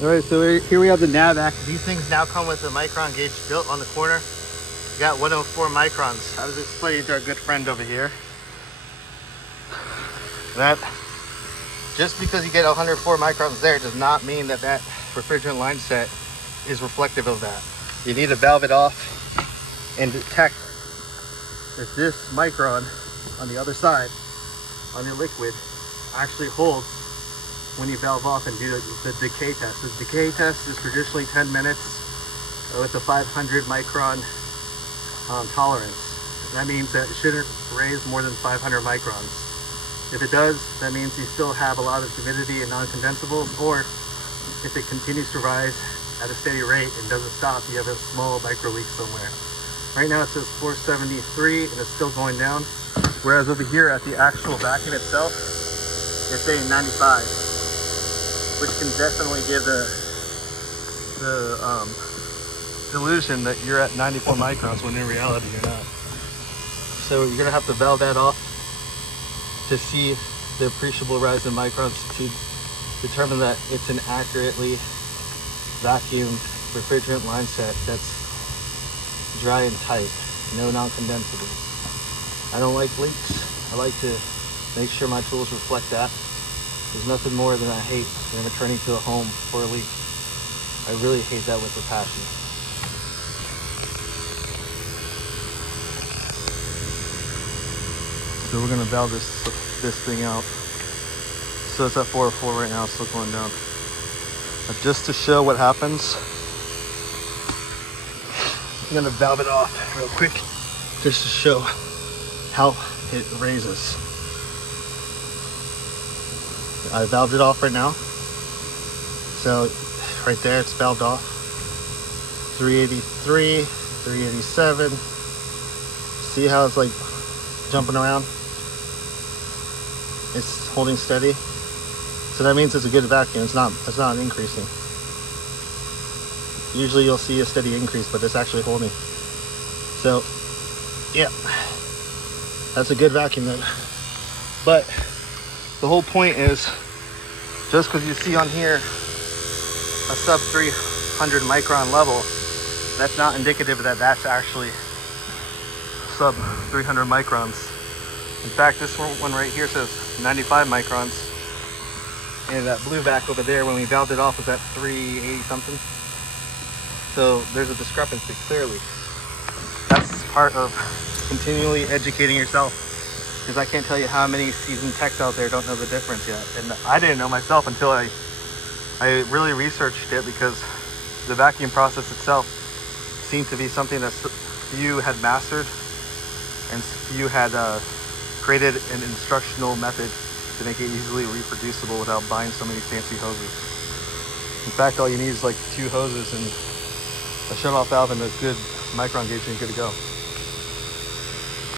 All right, so here we have the NAVAC. These things now come with a micron gauge built on the corner. You got 104 microns. I was explaining to our good friend over here that just because you get 104 microns there does not mean that that refrigerant line set is reflective of that. You need to valve it off and detect if this micron on the other side on your liquid actually holds when you valve off and do the decay test. The decay test is traditionally 10 minutes with a 500 micron tolerance. That means that it shouldn't raise more than 500 microns. If it does, that means you still have a lot of humidity and non-condensables, or if it continues to rise at a steady rate and doesn't stop, you have a small micro leak somewhere. Right now it says 473 and it's still going down. Whereas over here at the actual vacuum itself, it's saying 95, which can definitely give the delusion that you're at 94 microns when in reality you're not. So you're gonna have to valve that off to see the appreciable rise in microns to determine that it's an accurately vacuumed refrigerant line set that's dry and tight, no non-condensables. I don't like leaks. I like to make sure my tools reflect that. There's nothing more than I hate than returning to a home for a leak. I really hate that with a passion. So we're gonna valve this thing out. So it's at 404 right now, still going down. But just to show what happens, I'm gonna valve it off real quick, just to show how it raises. I valved it off right now. So right there, it's valved off. 383, 387. See how it's like jumping around? It's holding steady. So that means it's a good vacuum. It's not increasing. Usually you'll see a steady increase, but it's actually holding. So yeah, that's a good vacuum then. But the whole point is, just because you see on here a sub 300 micron level, that's not indicative that that's actually sub 300 microns. In fact, this one right here says 95 microns. And that BlueVac over there, when we valved it off, was at 380 something. So there's a discrepancy, clearly. That's part of continually educating yourself, because I can't tell you how many seasoned techs out there don't know the difference yet. And I didn't know myself until I really researched it, because the vacuum process itself seemed to be something that few had mastered and few had created an instructional method to make it easily reproducible without buying so many fancy hoses. In fact, all you need is like 2 hoses and a shut-off valve and a good micron gauge and you're good to go.